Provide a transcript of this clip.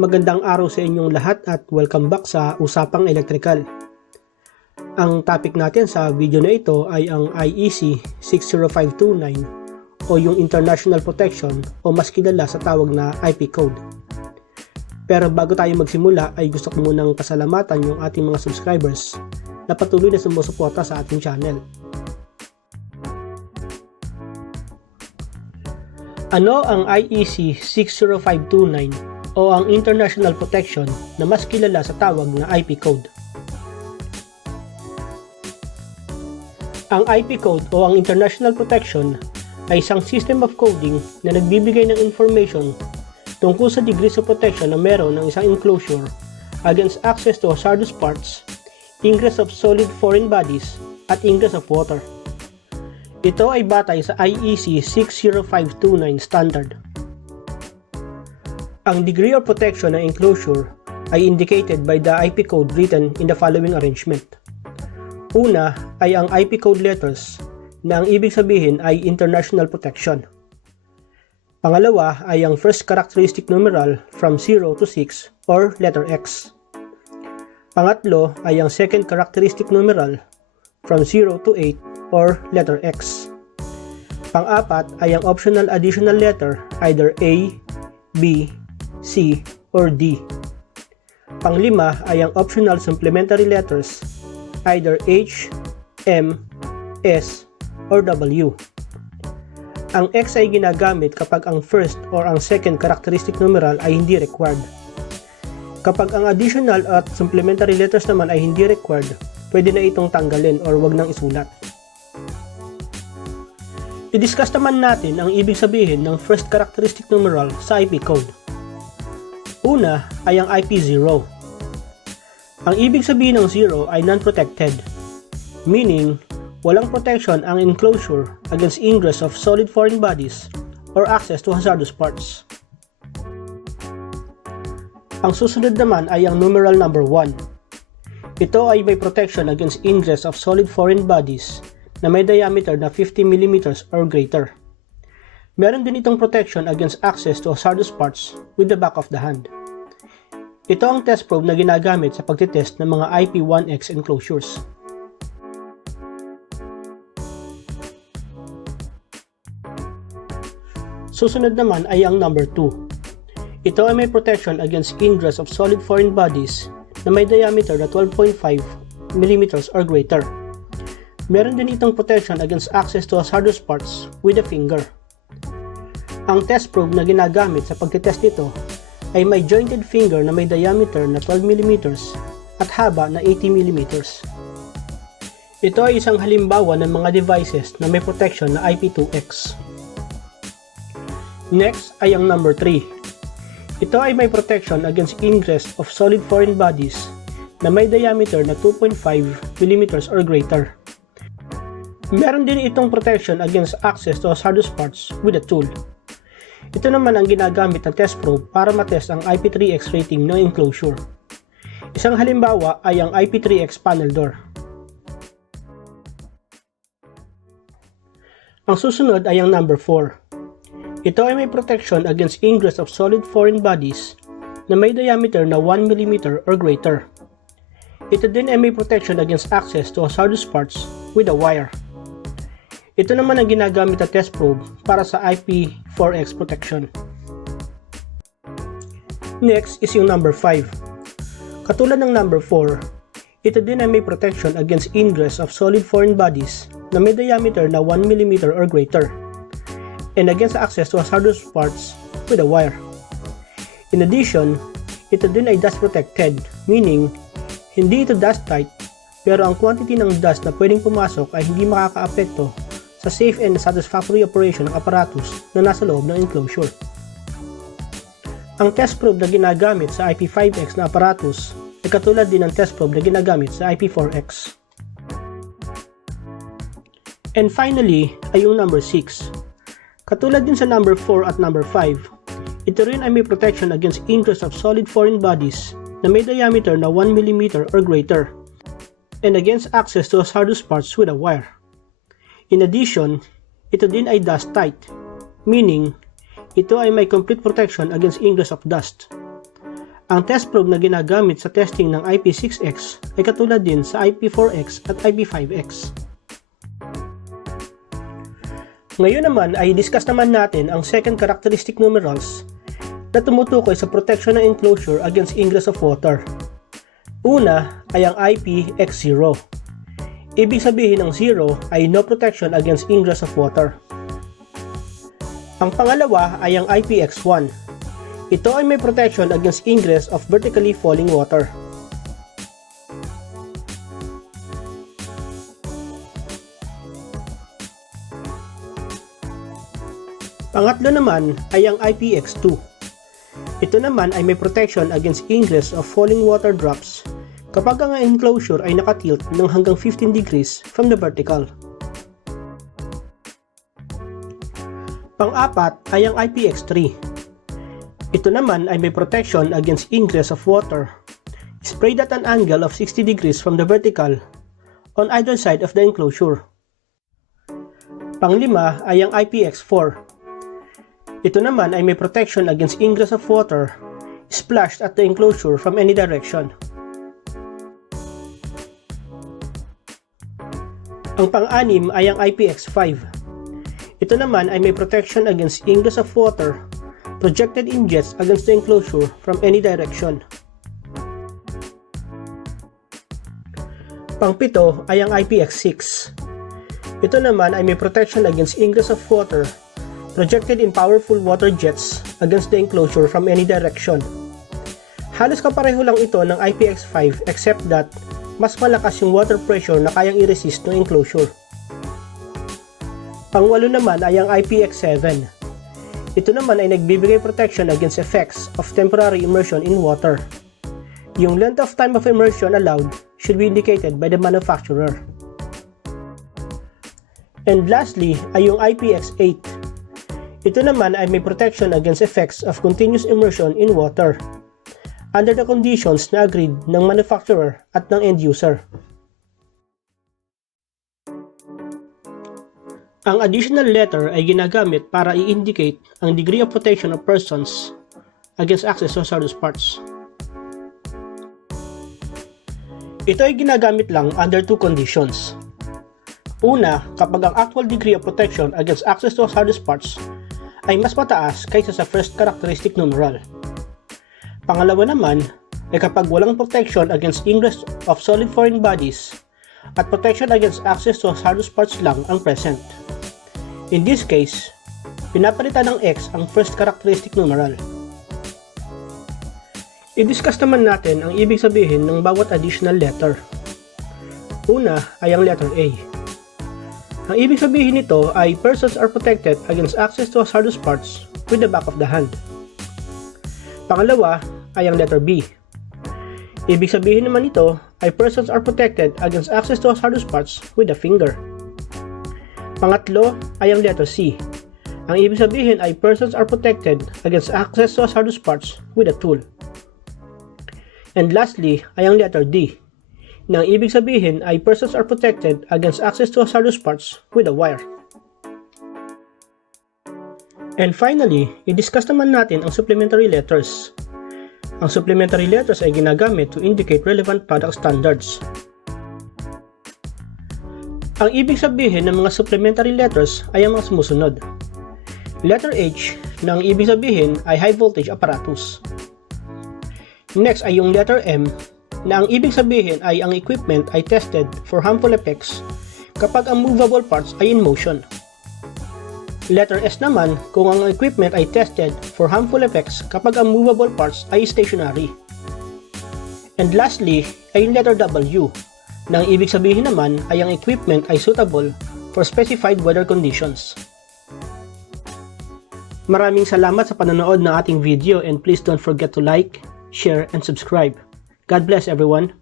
Magandang araw sa inyong lahat at welcome back sa Usapang Electrical. Ang topic natin sa video na ito ay ang IEC-60529 o yung International Protection o mas kilala sa tawag na IP code. Pero bago tayo magsimula ay gusto ko munang pasalamatan yung ating mga subscribers na patuloy na sumusuporta sa ating channel. Ano ang IEC-60529 o ang International Protection na mas kilala sa tawag na IP code? Ang IP code o ang International Protection ay isang system of coding na nagbibigay ng information tungkol sa degrees of protection na meron ng isang enclosure against access to hazardous parts, ingress of solid foreign bodies, at ingress of water. Ito ay batay sa IEC-60529 standard. Ang degree of protection ng enclosure ay indicated by the IP code written in the following arrangement. Una ay ang IP code letters na ang ibig sabihin ay international protection. Pangalawa ay ang first characteristic numeral from 0 to 6 or letter X. Pangatlo ay ang second characteristic numeral from 0 to 8 or letter X. Pang-apat ay ang optional additional letter either A, B, C, or D. Pang-lima ay ang optional supplementary letters either H, M, S, or W. Ang X ay ginagamit kapag ang first or ang second characteristic numeral ay hindi required. Kapag ang additional at supplementary letters naman ay hindi required, pwede na itong tanggalin or wag nang isulat. I-discuss naman natin ang ibig sabihin ng first characteristic numeral sa IP code. Una ay ang IP0. Ang ibig sabihin ng 0 ay non-protected, meaning walang protection ang enclosure against ingress of solid foreign bodies or access to hazardous parts. Ang susunod naman ay ang numeral number 1. Ito ay may protection against ingress of solid foreign bodies na may diameter na 50 mm or greater. Meron din itong protection against access to hazardous parts with the back of the hand. Ito ang test probe na ginagamit sa pagtitest ng mga IP1X enclosures. Susunod naman ay ang number 2. Ito ay may protection against ingress of solid foreign bodies na may diameter na 12.5 mm or greater. Meron din itong protection against access to hazardous parts with a finger. Ang test probe na ginagamit sa pagtitest nito ay may jointed finger na may diameter na 12 mm at haba na 80 mm. Ito ay isang halimbawa ng mga devices na may protection na IP2X. Next ay ang number 3. Ito ay may protection against ingress of solid foreign bodies na may diameter na 2.5 mm or greater. Meron din itong protection against access to hazardous parts with a tool. Ito naman ang ginagamit ng test probe para matest ang IP3X rating ng enclosure. Isang halimbawa ay ang IP3X panel door. Ang susunod ay ang number 4. Ito ay may protection against ingress of solid foreign bodies na may diameter na 1 mm or greater. Ito din ay may protection against access to hazardous parts with a wire. Ito naman ang ginagamit na test probe para sa IP4X protection. Next is yung number 5. Katulad ng number 4, ito din ay may protection against ingress of solid foreign bodies na may diameter na 1 mm or greater and against access to hazardous parts with a wire. In addition, ito din ay dust protected, meaning hindi ito dust tight pero ang quantity ng dust na pwedeng pumasok ay hindi makakaapekto sa safe and satisfactory operation ng apparatus na nasa loob ng enclosure. Ang test probe na ginagamit sa IP5X na apparatus ay katulad din ng test probe na ginagamit sa IP4X. And finally ay yung number 6. Katulad din sa number 4 at number 5, ito rin ay may protection against ingress of solid foreign bodies na may diameter na 1 mm or greater and against access to hazardous parts with a wire. In addition, ito din ay dust tight, meaning ito ay may complete protection against ingress of dust. Ang test probe na ginagamit sa testing ng IP6X ay katulad din sa IP4X at IP5X. Ngayon naman ay discuss naman natin ang second characteristic numerals na tumutukoy sa protection ng enclosure against ingress of water. Una ay ang IP-X0. Ibig sabihin ng 0 ay no protection against ingress of water. Ang pangalawa ay ang IP-X1. Ito ay may protection against ingress of vertically falling water. Pangatlo naman ay ang IP-X2. Ito naman ay may protection against ingress of falling water drops kapag ang enclosure ay nakatilt ng hanggang 15 degrees from the vertical. Pang-apat ay ang IP-X3. Ito naman ay may protection against ingress of water sprayed at an angle of 60 degrees from the vertical on either side of the enclosure. Pang-lima ay ang IP-X4. Ito naman ay may protection against ingress of water splashed at the enclosure from any direction. Ang pang-anim ay ang IP-X5. Ito naman ay may protection against ingress of water projected in jets against the enclosure from any direction. Pang-pito ay ang IP-X6. Ito naman ay may protection against ingress of water projected in powerful water jets against the enclosure from any direction. Halos kapareho lang ito ng IP-X5 except that mas malakas yung water pressure na kayang i-resist ng enclosure. Pang-walo naman ay ang IP-X7. Ito naman ay nagbibigay protection against effects of temporary immersion in water. Yung length of time of immersion allowed should be indicated by the manufacturer. And lastly ay yung IP-X8. Ito naman ay may protection against effects of continuous immersion in water under the conditions na agreed ng manufacturer at ng end user. Ang additional letter ay ginagamit para i-indicate ang degree of protection of persons against access to hazardous parts. Ito ay ginagamit lang under two conditions. Una, kapag ang actual degree of protection against access to hazardous parts ay mas mataas kaysa sa first characteristic numeral. Pangalawa naman ay kapag walang protection against ingress of solid foreign bodies at protection against access to hazardous parts lang ang present. In this case, pinapalitan ng X ang first characteristic numeral. I-discuss naman natin ang ibig sabihin ng bawat additional letter. Una ay ang letter A. Ang ibig sabihin nito ay persons are protected against access to hazardous parts with the back of the hand. Pangalawa ay ang letter B. Ibig sabihin naman nito ay persons are protected against access to hazardous parts with the finger. Pangatlo ay ang letter C. Ang ibig sabihin ay persons are protected against access to hazardous parts with a tool. And lastly ay ang letter D. Na ang ibig sabihin ay persons are protected against access to hazardous parts with a wire. And finally, i-discuss naman natin ang supplementary letters. Ang supplementary letters ay ginagamit to indicate relevant product standards. Ang ibig sabihin ng mga supplementary letters ay ang mga sumusunod. Letter H na ang ibig sabihin ay high voltage apparatus. Next ay yung letter M na ang ibig sabihin ay ang equipment ay tested for harmful effects kapag ang movable parts ay in motion. Letter S naman kung ang equipment ay tested for harmful effects kapag ang movable parts ay stationary. And lastly ay yung letter W na ang ibig sabihin naman ay ang equipment ay suitable for specified weather conditions. Maraming salamat sa panonood ng ating video and please don't forget to like, share, and subscribe. God bless everyone.